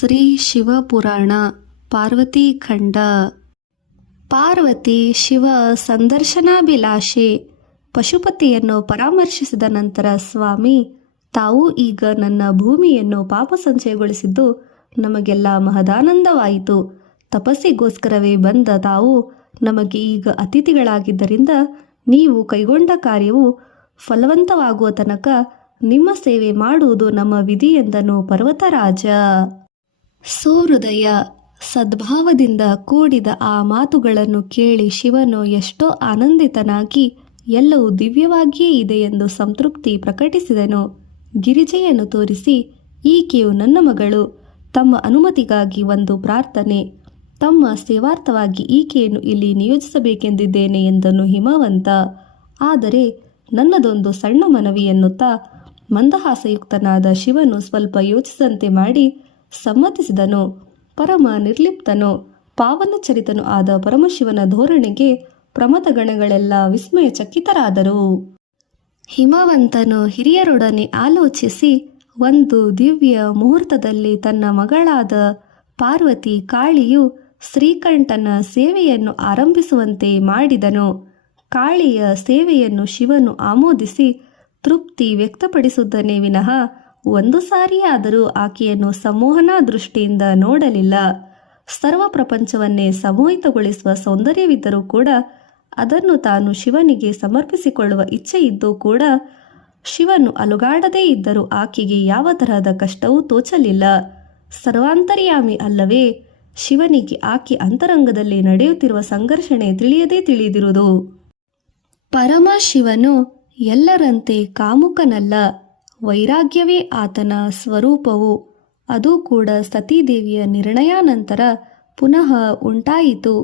ಶ್ರೀ ಶಿವಪುರಾಣ ಪಾರ್ವತಿ ಖಂಡ. ಪಾರ್ವತಿ ಶಿವ ಸಂದರ್ಶನಾಭಿಲಾಷೆ. ಪಶುಪತಿಯನ್ನು ಪರಾಮರ್ಶಿಸಿದ ನಂತರ ಸ್ವಾಮಿ, ತಾವು ಈಗ ನನ್ನ ಭೂಮಿಯನ್ನು ಪಾಪ ಸಂಚಯಗೊಳಿಸಿದ್ದು ನಮಗೆಲ್ಲ ಮಹದಾನಂದವಾಯಿತು. ತಪಸ್ಸಿಗೋಸ್ಕರವೇ ಬಂದ ತಾವು ನಮಗೆ ಈಗ ಅತಿಥಿಗಳಾಗಿದ್ದರಿಂದ ನೀವು ಕೈಗೊಂಡ ಕಾರ್ಯವು ಫಲವಂತವಾಗುವ ತನಕ ನಿಮ್ಮ ಸೇವೆ ಮಾಡುವುದು ನಮ್ಮ ವಿಧಿ ಎಂದನು ಪರ್ವತರಾಜ. ಸೋಹೃದಯ ಸದ್ಭಾವದಿಂದ ಕೂಡಿದ ಆ ಮಾತುಗಳನ್ನು ಕೇಳಿ ಶಿವನು ಎಷ್ಟೋ ಆನಂದಿತನಾಗಿ ಎಲ್ಲವೂ ದಿವ್ಯವಾಗಿಯೇ ಇದೆ ಎಂದು ಸಂತೃಪ್ತಿ ಪ್ರಕಟಿಸಿದನು. ಗಿರಿಜೆಯನ್ನು ತೋರಿಸಿ, ಈಕೆಯು ನನ್ನ ಮಗಳು, ತಮ್ಮ ಅನುಮತಿಗಾಗಿ ಒಂದು ಪ್ರಾರ್ಥನೆ, ತಮ್ಮ ಸೇವಾರ್ಥವಾಗಿ ಈಕೆಯನ್ನು ಇಲ್ಲಿ ನಿಯೋಜಿಸಬೇಕೆಂದಿದ್ದೇನೆ ಎಂದನು ಹಿಮವಂತ. ಆದರೆ ನನ್ನದೊಂದು ಸಣ್ಣ ಮನವಿ ಎನ್ನುತ್ತಾ ಮಂದಹಾಸಯುಕ್ತನಾದ ಶಿವನು ಸ್ವಲ್ಪ ಯೋಚಿಸಂತೆ ಮಾಡಿ ಸಮ್ಮತಿಸಿದನು. ಪರಮ ನಿರ್ಲಿಪ್ತನು ಪಾವನಚರಿತನು ಆದ ಪರಮಶಿವನ ಧೋರಣೆಗೆ ಪ್ರಮಥಗಣಗಳೆಲ್ಲ ವಿಸ್ಮಯಚಕಿತರಾದರು. ಹಿಮವಂತನು ಹಿರಿಯರೊಡನೆ ಆಲೋಚಿಸಿ ಒಂದು ದಿವ್ಯ ಮುಹೂರ್ತದಲ್ಲಿ ತನ್ನ ಮಗಳಾದ ಪಾರ್ವತಿ ಕಾಳಿಯು ಶ್ರೀಕಂಠನ ಸೇವೆಯನ್ನು ಆರಂಭಿಸುವಂತೆ ಮಾಡಿದನು. ಕಾಳಿಯ ಸೇವೆಯನ್ನು ಶಿವನು ಆಮೋದಿಸಿ ತೃಪ್ತಿ ವ್ಯಕ್ತಪಡಿಸುವುದನ್ನೇ ವಿನಃ ಒಂದು ಸಾರಿಯಾದರೂ ಆಕೆಯನ್ನು ಸಂಮೋಹನಾ ದೃಷ್ಟಿಯಿಂದ ನೋಡಲಿಲ್ಲ. ಸರ್ವ ಪ್ರಪಂಚವನ್ನೇ ಸಮೋಹಿತಗೊಳಿಸುವ ಸೌಂದರ್ಯವಿದ್ದರೂ ಕೂಡ ಅದನ್ನು ತಾನು ಶಿವನಿಗೆ ಸಮರ್ಪಿಸಿಕೊಳ್ಳುವ ಇಚ್ಛೆಯಿದ್ದೂ ಕೂಡ ಶಿವನು ಅಲುಗಾಡದೇ ಇದ್ದರೂ ಆಕೆಗೆ ಯಾವ ತರಹದ ಕಷ್ಟವೂ ತೋಚಲಿಲ್ಲ. ಸರ್ವಾಂತರ್ಯಾಮಿ ಅಲ್ಲವೇ? ಶಿವನಿಗೆ ಆಕೆ ಅಂತರಂಗದಲ್ಲಿ ನಡೆಯುತ್ತಿರುವ ಸಂಘರ್ಷಣೆ ತಿಳಿದಿರುವುದು. ಪರಮಶಿವನು ಎಲ್ಲರಂತೆ ಕಾಮುಕನಲ್ಲ. ವೈರಾಗ್ಯವೇ ಆತನ ಸ್ವರೂಪವು. ಅದು ಕೂಡ ಸತೀದೇವಿಯ ನಿರ್ಣಯಾನಂತರ ಪುನಃ ಉಂಟಾಯಿತು.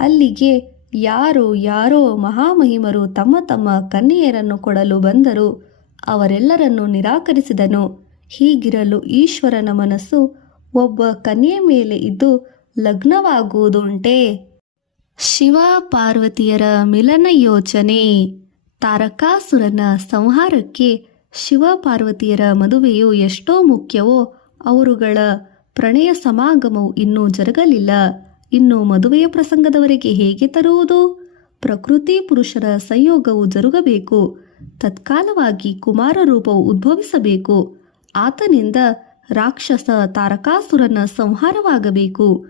ಅಲ್ಲಿಗೆ ಯಾರೋ ಮಹಾಮಹಿಮರು ತಮ್ಮ ತಮ್ಮ ಕನ್ಯೆಯರನ್ನು ಕೊಡಲು ಬಂದರು. ಅವರೆಲ್ಲರನ್ನು ನಿರಾಕರಿಸಿದನು. ಹೀಗಿರಲು ಈಶ್ವರನ ಮನಸ್ಸು ಒಬ್ಬ ಕನ್ಯೆಯ ಮೇಲೆ ಇದ್ದು ಲಗ್ನವಾಗುವುದುಂಟೆ? ಶಿವ ಪಾರ್ವತಿಯರ ಮಿಲನ ಯೋಚನೆ. ತಾರಕಾಸುರನ ಸಂಹಾರಕ್ಕೆ ಶಿವ ಪಾರ್ವತಿಯರ ಮದುವೆಯು ಎಷ್ಟೋ ಮುಖ್ಯವೋ ಅವರುಗಳ ಪ್ರಣಯ ಸಮಾಗಮವು ಇನ್ನೂ ಜರುಗಲಿಲ್ಲ. ಇನ್ನು ಮದುವೆಯ ಪ್ರಸಂಗದವರೆಗೆ ಹೇಗೆ ತರುವುದು? ಪ್ರಕೃತಿ ಪುರುಷರ ಸಂಯೋಗವು ಜರುಗಬೇಕು. ತತ್ಕಾಲವಾಗಿ ಕುಮಾರ ರೂಪವು ಉದ್ಭವಿಸಬೇಕು. ಆತನಿಂದ ರಾಕ್ಷಸ ತಾರಕಾಸುರನ ಸಂಹಾರವಾಗಬೇಕು.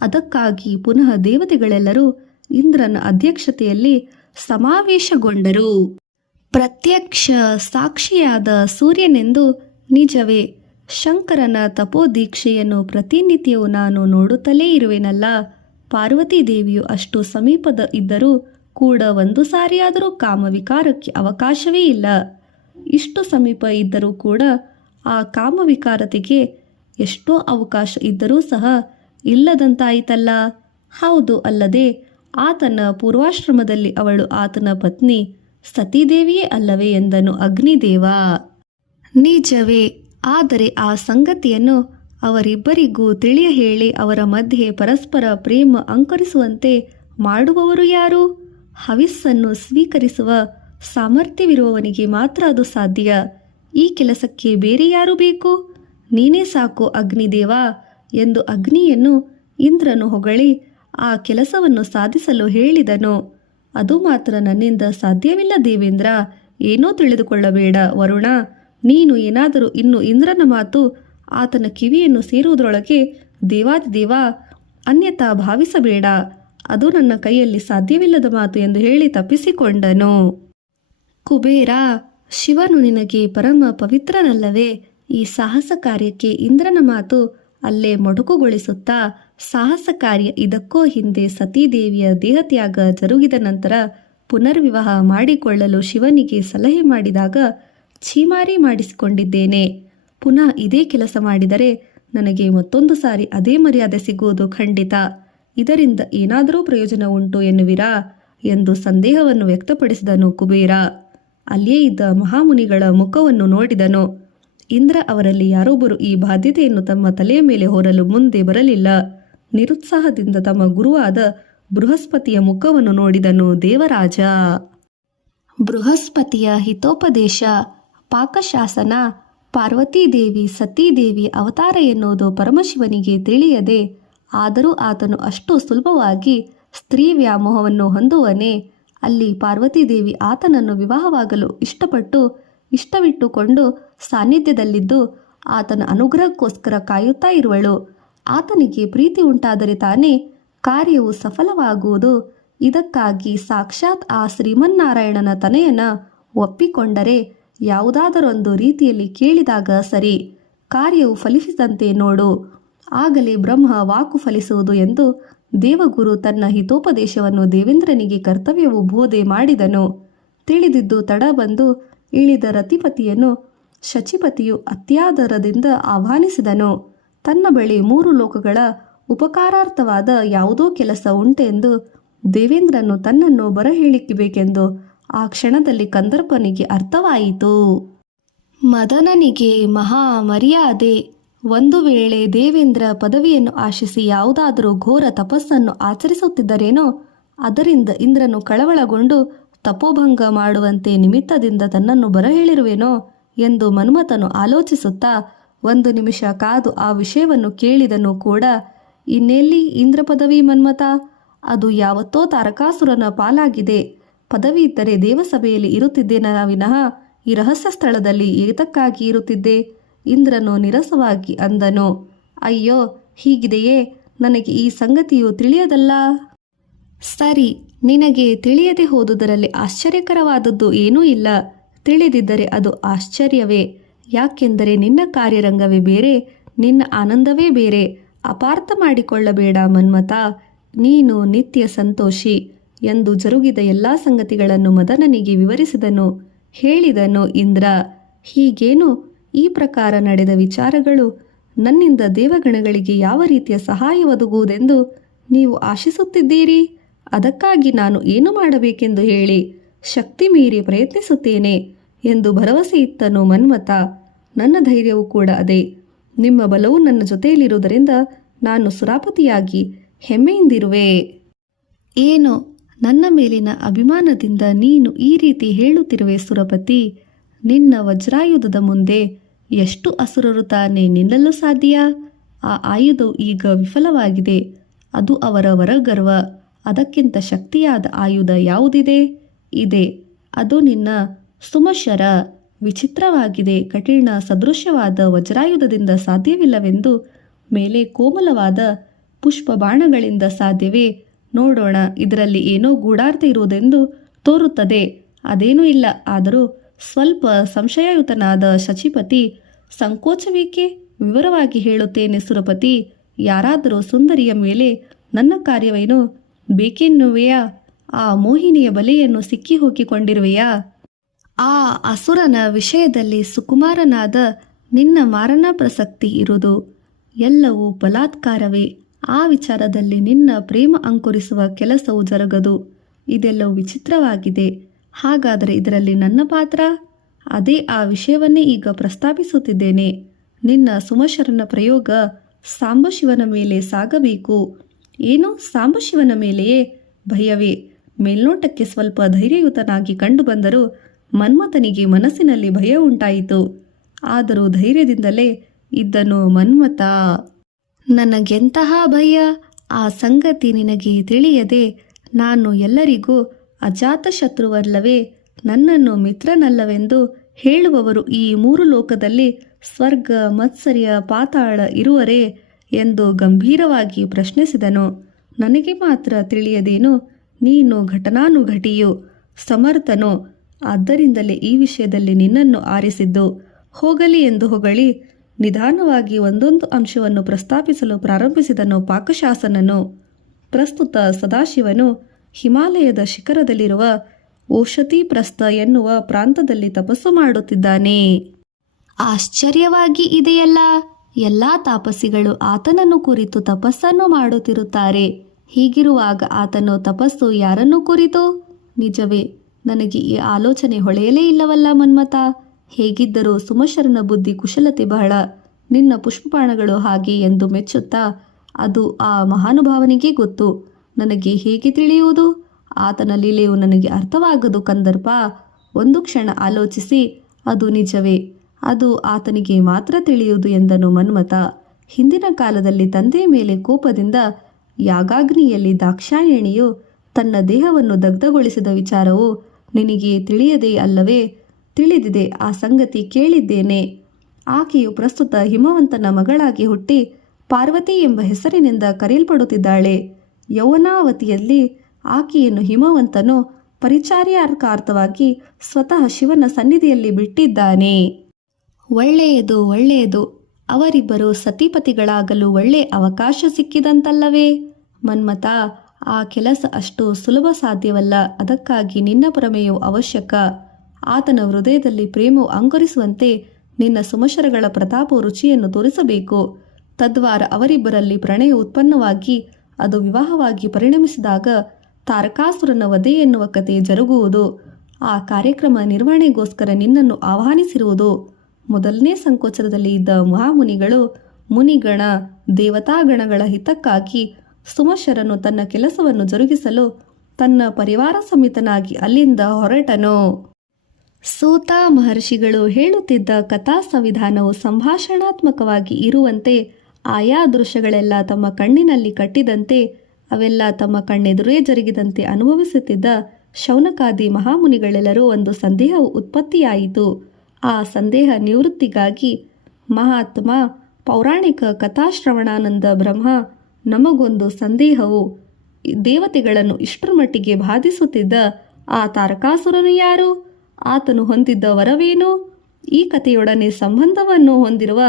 ಅದಕ್ಕಾಗಿ ಪುನಃ ದೇವತೆಗಳೆಲ್ಲರೂ ಇಂದ್ರನ ಅಧ್ಯಕ್ಷತೆಯಲ್ಲಿ ಸಮಾವೇಶಗೊಂಡರು. ಪ್ರತ್ಯಕ್ಷ ಸಾಕ್ಷಿಯಾದ ಸೂರ್ಯನೆಂದು ನಿಜವೇ ಶಂಕರನ ತಪೋದೀಕ್ಷೆಯನ್ನು ಪ್ರತಿನಿತ್ಯವೂ ನಾನು ನೋಡುತ್ತಲೇ ಇರುವೆನಲ್ಲ. ಪಾರ್ವತಿ ದೇವಿಯು ಅಷ್ಟು ಸಮೀಪದ ಇದ್ದರೂ ಕೂಡ ಒಂದು ಸಾರಿಯಾದರೂ ಕಾಮವಿಕಾರಕ್ಕೆ ಅವಕಾಶವೇ ಇಲ್ಲ. ಇಷ್ಟು ಸಮೀಪ ಇದ್ದರೂ ಕೂಡ ಆ ಕಾಮವಿಕಾರತೆಗೆ ಎಷ್ಟೋ ಅವಕಾಶ ಇದ್ದರೂ ಸಹ ಇಲ್ಲದಂತಾಯಿತಲ್ಲ. ಹೌದು, ಅಲ್ಲದೆ ಆತನ ಪೂರ್ವಾಶ್ರಮದಲ್ಲಿ ಅವಳು ಆತನ ಪತ್ನಿ ಸತೀದೇವಿಯೇ ಅಲ್ಲವೇ ಎಂದನು ಅಗ್ನಿದೇವ. ನಿಜವೇ, ಆದರೆ ಆ ಸಂಗತಿಯನ್ನು ಅವರಿಬ್ಬರಿಗೂ ತಿಳಿಯ ಹೇಳಿ ಅವರ ಮಧ್ಯೆ ಪರಸ್ಪರ ಪ್ರೇಮ ಅಂಕರಿಸುವಂತೆ ಮಾಡುವವರು ಯಾರು? ಹವಿಸ್ಸನ್ನು ಸ್ವೀಕರಿಸುವ ಸಾಮರ್ಥ್ಯವಿರುವವನಿಗೆ ಮಾತ್ರ ಅದು ಸಾಧ್ಯ. ಈ ಕೆಲಸಕ್ಕೆ ಬೇರೆ ಯಾರು ಬೇಕು? ನೀನೇ ಸಾಕು ಅಗ್ನಿದೇವ ಎಂದು ಅಗ್ನಿಯನ್ನು ಇಂದ್ರನು ಹೊಗಳಿ ಆ ಕೆಲಸವನ್ನು ಸಾಧಿಸಲು ಹೇಳಿದನು. ಅದು ಮಾತ್ರ ನನ್ನಿಂದ ಸಾಧ್ಯವಿಲ್ಲ ದೇವೇಂದ್ರ. ಏನೋ ತಿಳಿದುಕೊಳ್ಳಬೇಡ ವರುಣ. ನೀನು ಏನಾದರೂ ಇನ್ನು ಇಂದ್ರನ ಮಾತು ಆತನ ಕಿವಿಯನ್ನು ಸೇರುವುದರೊಳಗೆ ದೇವಾದಿದೇವ ಅನ್ಯತಾ ಭಾವಿಸಬೇಡ. ಅದು ನನ್ನ ಕೈಯಲ್ಲಿ ಸಾಧ್ಯವಿಲ್ಲದ ಮಾತು ಎಂದು ಹೇಳಿ ತಪ್ಪಿಸಿಕೊಂಡನು. ಕುಬೇರ, ಶಿವನು ನಿನಗೆ ಪರಮ ಪವಿತ್ರನಲ್ಲವೇ? ಈ ಸಾಹಸ ಕಾರ್ಯಕ್ಕೆ ಇಂದ್ರನ ಮಾತು ಅಲ್ಲೇ ಮೊಟಕುಗೊಳಿಸುತ್ತಾ, ಸಾಹಸ ಕಾರ್ಯ ಇದಕ್ಕೋ ಹಿಂದೆ ಸತೀದೇವಿಯ ದೇಹತ್ಯಾಗ ಜರುಗಿದ ನಂತರ ಪುನರ್ವಿವಾಹ ಮಾಡಿಕೊಳ್ಳಲು ಶಿವನಿಗೆ ಸಲಹೆ ಮಾಡಿದಾಗ ಛೀಮಾರಿ ಮಾಡಿಸಿಕೊಂಡಿದ್ದೇನೆ. ಪುನಃ ಇದೇ ಕೆಲಸ ಮಾಡಿದರೆ ನನಗೆ ಮತ್ತೊಂದು ಸಾರಿ ಅದೇ ಮರ್ಯಾದೆ ಸಿಗುವುದು ಖಂಡಿತ. ಇದರಿಂದ ಏನಾದರೂ ಪ್ರಯೋಜನ ಉಂಟು ಎನ್ನುವಿರಾ ಎಂದು ಸಂದೇಹವನ್ನು ವ್ಯಕ್ತಪಡಿಸಿದನು ಕುಬೇರ. ಅಲ್ಲಿಯೇ ಇದ್ದ ಮಹಾಮುನಿಗಳ ಮುಖವನ್ನು ನೋಡಿದನು. ಇಂದ್ರ ಅವರಲ್ಲಿ ಯಾರೊಬ್ಬರು ಈ ಬಾಧ್ಯತೆಯನ್ನು ತಮ್ಮ ತಲೆಯ ಮೇಲೆ ಹೊರಲು ಮುಂದೆ ಬರಲಿಲ್ಲ. ನಿರುತ್ಸಾಹದಿಂದ ತಮ್ಮ ಗುರುವಾದ ಬೃಹಸ್ಪತಿಯ ಮುಖವನ್ನು ನೋಡಿದನು ದೇವರಾಜ. ಬೃಹಸ್ಪತಿಯ ಹಿತೋಪದೇಶ, ಪಾಕಶಾಸನ, ಪಾರ್ವತೀದೇವಿ ಸತೀದೇವಿ ಅವತಾರ ಎನ್ನುವುದು ಪರಮಶಿವನಿಗೆ ತಿಳಿಯದೆ, ಆದರೂ ಆತನು ಅಷ್ಟು ಸುಲಭವಾಗಿ ಸ್ತ್ರೀ ವ್ಯಾಮೋಹವನ್ನು ಹೊಂದುವನೇ? ಅಲ್ಲಿ ಪಾರ್ವತೀದೇವಿ ಆತನನ್ನು ವಿವಾಹವಾಗಲು ಇಷ್ಟವಿಟ್ಟುಕೊಂಡು ಸಾನ್ನಿಧ್ಯದಲ್ಲಿದ್ದು ಆತನ ಅನುಗ್ರಹಕ್ಕೋಸ್ಕರ ಕಾಯುತ್ತಾ ಇರುವಳು. ಆತನಿಗೆ ಪ್ರೀತಿ ಉಂಟಾದರೆ ತಾನೇ ಕಾರ್ಯವು ಸಫಲವಾಗುವುದು. ಇದಕ್ಕಾಗಿ ಸಾಕ್ಷಾತ್ ಆ ಶ್ರೀಮನ್ನಾರಾಯಣನ ತನಯನ ಒಪ್ಪಿಕೊಂಡರೆ ಯಾವುದಾದರೊಂದು ರೀತಿಯಲ್ಲಿ ಕೇಳಿದಾಗ ಸರಿ, ಕಾರ್ಯವು ಫಲಿಸಿದಂತೆ ನೋಡು, ಆಗಲೇ ಬ್ರಹ್ಮ ವಾಕು ಫಲಿಸುವುದು ಎಂದು ದೇವಗುರು ತನ್ನ ಹಿತೋಪದೇಶವನ್ನು ದೇವೇಂದ್ರನಿಗೆ ಕರ್ತವ್ಯವು ಬೋಧೆ ಮಾಡಿದನು. ತಿಳಿದಿದ್ದು ತಡ ಬಂದು ಇಳಿದ ರತಿಪತಿಯನ್ನು ಶಚಿಪತಿಯು ಅತ್ಯಾದರದಿಂದ ಆಹ್ವಾನಿಸಿದನು. ತನ್ನ ಬಳಿ 3 ಲೋಕಗಳ ಉಪಕಾರಾರ್ಥವಾದ ಯಾವುದೋ ಕೆಲಸ ಉಂಟೆಂದು ದೇವೇಂದ್ರನು ತನ್ನನ್ನು ಬರಹೇಳಿಸಬೇಕೆಂದು ಆ ಕ್ಷಣದಲ್ಲಿ ಕಂದರ್ಪನಿಗೆ ಅರ್ಥವಾಯಿತು. ಮದನನಿಗೆ ಮಹಾ ಮರ್ಯಾದೆ. ಒಂದು ವೇಳೆ ದೇವೇಂದ್ರ ಪದವಿಯನ್ನು ಆಶಿಸಿ ಯಾವುದಾದರೂ ಘೋರ ತಪಸ್ಸನ್ನು ಆಚರಿಸುತ್ತಿದ್ದರೇನೋ, ಅದರಿಂದ ಇಂದ್ರನು ಕಳವಳಗೊಂಡು ತಪೋಭಂಗ ಮಾಡುವಂತೆ ನಿಮಿತ್ತದಿಂದ ತನ್ನನ್ನು ಬರಹೇಳಿರುವೆನೋ ಎಂದು ಮನ್ಮಥನು ಆಲೋಚಿಸುತ್ತಾ 1 ನಿಮಿಷ ಕಾದು ಆ ವಿಷಯವನ್ನು ಕೇಳಿದನು ಕೂಡ. ಇನ್ನೆಲ್ಲಿ ಇಂದ್ರ ಪದವಿ ಮನ್ಮಥ? ಅದು ಯಾವತ್ತೋ ತಾರಕಾಸುರನ ಪಾಲಾಗಿದೆ. ಪದವಿ ಇದ್ದರೆ ದೇವಸಭೆಯಲ್ಲಿ ಇರುತ್ತಿದ್ದೇನ ವಿನಃ ಈ ರಹಸ್ಯ ಸ್ಥಳದಲ್ಲಿ ಏತಕ್ಕಾಗಿ ಇರುತ್ತಿದ್ದೆ? ಇಂದ್ರನು ನಿರಸವಾಗಿ ಅಂದನು. ಅಯ್ಯೋ, ಹೀಗಿದೆಯೇ? ನನಗೆ ಈ ಸಂಗತಿಯು ತಿಳಿಯದಲ್ಲ. ಸರಿ, ನಿನಗೆ ತಿಳಿಯದೆ ಹೋದುದರಲ್ಲಿ ಆಶ್ಚರ್ಯಕರವಾದದ್ದು ಏನೂ ಇಲ್ಲ. ತಿಳಿದಿದ್ದರೆ ಅದು ಆಶ್ಚರ್ಯವೇ. ಯಾಕೆಂದರೆ ನಿನ್ನ ಕಾರ್ಯರಂಗವೇ ಬೇರೆ, ನಿನ್ನ ಆನಂದವೇ ಬೇರೆ. ಅಪಾರ್ಥ ಮಾಡಿಕೊಳ್ಳಬೇಡ ಮನ್ಮಥ, ನೀನು ನಿತ್ಯ ಸಂತೋಷಿ ಎಂದು ಜರುಗಿದ ಎಲ್ಲ ಸಂಗತಿಗಳನ್ನು ಮದನನಿಗೆ ವಿವರಿಸಿದನು. ಹೇಳಿದನು ಇಂದ್ರ, ಹೀಗೇನು ಈ ಪ್ರಕಾರ ನಡೆದ ವಿಚಾರಗಳು ನನ್ನಿಂದ ದೇವಗಣಗಳಿಗೆ ಯಾವ ರೀತಿಯ ಸಹಾಯ ಒದಗುವುದೆಂದು ನೀವು ಆಶಿಸುತ್ತಿದ್ದೀರಿ? ಅದಕ್ಕಾಗಿ ನಾನು ಏನು ಮಾಡಬೇಕೆಂದು ಹೇಳಿ, ಶಕ್ತಿ ಮೀರಿ ಪ್ರಯತ್ನಿಸುತ್ತೇನೆ ಎಂದು ಭರವಸೆ ಇತ್ತನು ಮನ್ಮಥ. ನನ್ನ ಧೈರ್ಯವೂ ಕೂಡ ಅದೇ. ನಿಮ್ಮ ಬಲವು ನನ್ನ ಜೊತೆಯಲ್ಲಿರುವುದರಿಂದ ನಾನು ಸುರಾಪತಿಯಾಗಿ ಹೆಮ್ಮೆಯಿಂದಿರುವೆ. ಏನು, ನನ್ನ ಮೇಲಿನ ಅಭಿಮಾನದಿಂದ ನೀನು ಈ ರೀತಿ ಹೇಳುತ್ತಿರುವೆ ಸುರಪತಿ? ನಿನ್ನ ವಜ್ರಾಯುಧದ ಮುಂದೆ ಎಷ್ಟು ಅಸುರರು ತಾನೇ ನಿಲ್ಲಲು ಸಾಧ್ಯ? ಆ ಆಯುಧವು ಈಗ ವಿಫಲವಾಗಿದೆ. ಅದು ಅವರ ವರಗರ್ವ. ಅದಕ್ಕಿಂತ ಶಕ್ತಿಯಾದ ಆಯುಧ ಯಾವುದಿದೆ? ಇದೆ, ಅದು ನಿನ್ನ ಸುಮಶರ. ವಿಚಿತ್ರವಾಗಿದೆ. ಕಠಿಣ ಸದೃಶ್ಯವಾದ ವಜ್ರಾಯುಧದಿಂದ ಸಾಧ್ಯವಿಲ್ಲವೆಂದು ಮೇಲೆ ಕೋಮಲವಾದ ಪುಷ್ಪ ಬಾಣಗಳಿಂದ ಸಾಧ್ಯವೇ? ನೋಡೋಣ, ಇದರಲ್ಲಿ ಏನೋ ಗೂಢಾರ್ಥ ಇರುವುದೆಂದು ತೋರುತ್ತದೆ. ಅದೇನೂ ಇಲ್ಲ. ಆದರೂ ಸ್ವಲ್ಪ ಸಂಶಯಯುತನಾದ ಶಚಿಪತಿ, ಸಂಕೋಚವೇಕೆ? ವಿವರವಾಗಿ ಹೇಳುತ್ತೇನೆ ಸುರಪತಿ. ಯಾರಾದರೂ ಸುಂದರಿಯ ಮೇಲೆ ನನ್ನ ಕಾರ್ಯವೇನು ಬೇಕೆನ್ನುವೆಯಾ? ಆ ಮೋಹಿನಿಯ ಬಲೆಯನ್ನು ಸಿಕ್ಕಿ ಹೋಗಿಕೊಂಡಿರುವೆಯಾ? ಆ ಅಸುರನ ವಿಷಯದಲ್ಲಿ ಸುಕುಮಾರನಾದ ನಿನ್ನ ಮಾರಣ ಪ್ರಸಕ್ತಿ ಇರುವುದು. ಎಲ್ಲವೂ ಬಲಾತ್ಕಾರವೇ. ಆ ವಿಚಾರದಲ್ಲಿ ನಿನ್ನ ಪ್ರೇಮ ಅಂಕುರಿಸುವ ಕೆಲಸವು ಜರಗದು. ಇದೆಲ್ಲವೂ ವಿಚಿತ್ರವಾಗಿದೆ. ಹಾಗಾದರೆ ಇದರಲ್ಲಿ ನನ್ನ ಪಾತ್ರ? ಅದೇ ಆ ವಿಷಯವನ್ನೇ ಈಗ ಪ್ರಸ್ತಾಪಿಸುತ್ತಿದ್ದೇನೆ. ನಿನ್ನ ಸುಮಶರನ ಪ್ರಯೋಗ ಸಾಂಬಶಿವನ ಮೇಲೆ ಸಾಗಬೇಕು. ಏನು, ಸಾಂಬಶಿವನ ಮೇಲೆಯೇ? ಭಯವೇ. ಮೇಲ್ನೋಟಕ್ಕೆ ಸ್ವಲ್ಪ ಧೈರ್ಯಯುತನಾಗಿ ಕಂಡುಬಂದರೂ ಮನ್ಮಥನಿಗೆ ಮನಸ್ಸಿನಲ್ಲಿ ಭಯ ಉಂಟಾಯಿತು. ಆದರೂ ಧೈರ್ಯದಿಂದಲೇ ಇದ್ದನು ಮನ್ಮಥ. ನನಗೆಂತಹ ಭಯ? ಆ ಸಂಗತಿ ನಿನಗೆ ತಿಳಿಯದೆ ನಾನು ಎಲ್ಲರಿಗೂ ಅಜಾತಶತ್ರುವಲ್ಲವೇ? ನನ್ನನ್ನು ಮಿತ್ರನಲ್ಲವೆಂದು ಹೇಳುವವರು ಈ 3 ಲೋಕದಲ್ಲಿ ಸ್ವರ್ಗ, ಮತ್ಸರ್ಯ, ಪಾತಾಳ ಇರುವರೇ ಎಂದು ಗಂಭೀರವಾಗಿ ಪ್ರಶ್ನಿಸಿದನು. ನನಗೆ ಮಾತ್ರ ತಿಳಿಯದೇನು? ನೀನು ಘಟನಾನುಘಟಿಯು, ಸಮರ್ಥನು. ಆದ್ದರಿಂದಲೇ ಈ ವಿಷಯದಲ್ಲಿ ನಿನ್ನನ್ನು ಆರಿಸಿದ್ದು. ಹೋಗಲಿ ಎಂದು ಹೊಗಳಿ ನಿಧಾನವಾಗಿ ಒಂದೊಂದು ಅಂಶವನ್ನು ಪ್ರಸ್ತಾಪಿಸಲು ಪ್ರಾರಂಭಿಸಿದನು ಪಾಕಶಾಸನನು. ಪ್ರಸ್ತುತ ಸದಾಶಿವನು ಹಿಮಾಲಯದ ಶಿಖರದಲ್ಲಿರುವ ಓಷಧಿಪ್ರಸ್ಥ ಎನ್ನುವ ಪ್ರಾಂತದಲ್ಲಿ ತಪಸ್ಸು ಮಾಡುತ್ತಿದ್ದಾನೆ. ಆಶ್ಚರ್ಯವಾಗಿ ಇದೆಯಲ್ಲ. ಎಲ್ಲ ತಾಪಸಿಗಳು ಆತನನ್ನು ಕುರಿತು ತಪಸ್ಸನ್ನು ಮಾಡುತ್ತಿರುತ್ತಾರೆ. ಹೀಗಿರುವಾಗ ಆತನು ತಪಸ್ಸು ಯಾರನ್ನು ಕುರಿತು? ನಿಜವೇ, ನನಗೆ ಈ ಆಲೋಚನೆ ಹೊಳೆಯಲೇ ಇಲ್ಲವಲ್ಲ ಮನ್ಮಥ. ಹೇಗಿದ್ದರೂ ಸುಮಶರನ ಬುದ್ಧಿ ಕುಶಲತೆ ಬಹಳ. ನಿನ್ನ ಪುಷ್ಪಬಾಣಗಳು ಹಾಗೆ ಎಂದು ಮೆಚ್ಚುತ್ತಾ, ಅದು ಆ ಮಹಾನುಭಾವನಿಗೆ ಗೊತ್ತು. ನನಗೆ ಹೇಗೆ ತಿಳಿಯುವುದು? ಆತನ ಲೀಲೆಯು ನನಗೆ ಅರ್ಥವಾಗದು ಕಂದರ್ಪ. ಒಂದು ಕ್ಷಣ ಆಲೋಚಿಸಿ, ಅದು ನಿಜವೇ. ಅದು ಆತನಿಗೆ ಮಾತ್ರ ತಿಳಿಯುವುದು ಎಂದನು ಮನ್ಮಥ. ಹಿಂದಿನ ಕಾಲದಲ್ಲಿ ತಂದೆಯ ಮೇಲೆ ಕೋಪದಿಂದ ಯಾಗಾಗ್ನಿಯಲ್ಲಿ ದಾಕ್ಷಾಯಣಿಯು ತನ್ನ ದೇಹವನ್ನು ದಗ್ಧಗೊಳಿಸಿದ ವಿಚಾರವು ನಿನಗೆ ತಿಳಿಯದೇ ಅಲ್ಲವೇ? ತಿಳಿದಿದೆ, ಆ ಸಂಗತಿ ಕೇಳಿದ್ದೇನೆ. ಆಕೆಯು ಪ್ರಸ್ತುತ ಹಿಮವಂತನ ಮಗಳಾಗಿ ಹುಟ್ಟಿ ಪಾರ್ವತಿ ಎಂಬ ಹೆಸರಿನಿಂದ ಕರೆಯಲ್ಪಡುತ್ತಿದ್ದಾಳೆ. ಯೌವನಾವತಿಯಲ್ಲಿ ಆಕೆಯನ್ನು ಹಿಮವಂತನು ಪರಿಚಾರ್ಯಾರ್ಥವಾಗಿ ಸ್ವತಃ ಶಿವನ ಸನ್ನಿಧಿಯಲ್ಲಿ ಬಿಟ್ಟಿದ್ದಾನೆ. ಒಳ್ಳೆಯದು, ಒಳ್ಳೆಯದು. ಅವರಿಬ್ಬರು ಸತಿಪತಿಗಳಾಗಲು ಒಳ್ಳೆ ಅವಕಾಶ ಸಿಕ್ಕಿದಂತಲ್ಲವೇ? ಮನ್ಮಥ, ಆ ಕೆಲಸ ಅಷ್ಟು ಸುಲಭ ಸಾಧ್ಯವಲ್ಲ. ಅದಕ್ಕಾಗಿ ನಿನ್ನ ಪ್ರಮೇಯವು ಅವಶ್ಯಕ. ಆತನ ಹೃದಯದಲ್ಲಿ ಪ್ರೇಮವು ಅಂಕುರಿಸುವಂತೆ ನಿನ್ನ ಸುಮಶರಗಳ ಪ್ರತಾಪವು ರುಚಿಯನ್ನು ತೋರಿಸಬೇಕು. ತದ್ವಾರ ಅವರಿಬ್ಬರಲ್ಲಿ ಪ್ರಣಯ ಉತ್ಪನ್ನವಾಗಿ ಅದು ವಿವಾಹವಾಗಿ ಪರಿಣಮಿಸಿದಾಗ ತಾರಕಾಸುರನ ವಧೆ ಎನ್ನುವ ಕತೆ ಜರುಗುವುದು. ಆ ಕಾರ್ಯಕ್ರಮ ನಿರ್ವಹಣೆಗೋಸ್ಕರ ನಿನ್ನನ್ನು ಆಹ್ವಾನಿಸಿರುವುದು. ಮೊದಲನೇ ಸಂಕೋಚನದಲ್ಲಿ ಇದ್ದ ಮಹಾಮುನಿಗಳು ಮುನಿಗಣ ದೇವತಾಗಣಗಳ ಹಿತಕ್ಕಾಗಿ ಸುಮಶರನು ತನ್ನ ಕೆಲಸವನ್ನು ಜರುಗಿಸಲು ತನ್ನ ಪರಿವಾರ ಸಮೇತನಾಗಿ ಅಲ್ಲಿಂದ ಹೊರಟನು. ಸೂತ ಮಹರ್ಷಿಗಳು ಹೇಳುತ್ತಿದ್ದ ಕಥಾ ಸಂವಿಧಾನವು ಸಂಭಾಷಣಾತ್ಮಕವಾಗಿ ಇರುವಂತೆ ಆಯಾ ದೃಶ್ಯಗಳೆಲ್ಲ ತಮ್ಮ ಕಣ್ಣಿನಲ್ಲಿ ಕಟ್ಟಿದಂತೆ ಅವೆಲ್ಲ ತಮ್ಮ ಕಣ್ಣೆದುರೇ ಜರುಗಿದಂತೆ ಅನುಭವಿಸುತ್ತಿದ್ದ ಶೌನಕಾದಿ ಮಹಾಮುನಿಗಳೆಲ್ಲರೂ ಒಂದು ಸಂದೇಹವು ಉತ್ಪತ್ತಿಯಾಯಿತು. ಆ ಸಂದೇಹ ನಿವೃತ್ತಿಗಾಗಿ ಮಹಾತ್ಮ ಪೌರಾಣಿಕ ಕಥಾಶ್ರವಣಾನಂದ ಬ್ರಹ್ಮ ನಮಗೊಂದು ಸಂದೇಹವು ದೇವತೆಗಳನ್ನು ಇಷ್ಟರ ಮಟ್ಟಿಗೆ ಬಾಧಿಸುತ್ತಿದ್ದ ಆ ತಾರಕಾಸುರನು ಯಾರು? ಆತನು ಹೊಂದಿದ್ದ ವರವೇನು? ಈ ಕಥೆಯೊಡನೆ ಸಂಬಂಧವನ್ನು ಹೊಂದಿರುವ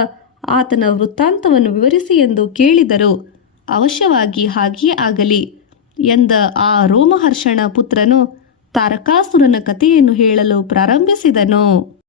ಆತನ ವೃತ್ತಾಂತವನ್ನು ವಿವರಿಸಿ ಎಂದು ಕೇಳಿದರು. ಅವಶ್ಯವಾಗಿ ಹಾಗೆಯೇ ಆಗಲಿ ಎಂದ ಆ ರೋಮಹರ್ಷಣ ಪುತ್ರನು ತಾರಕಾಸುರನ ಕಥೆಯನ್ನು ಹೇಳಲು ಪ್ರಾರಂಭಿಸಿದನು.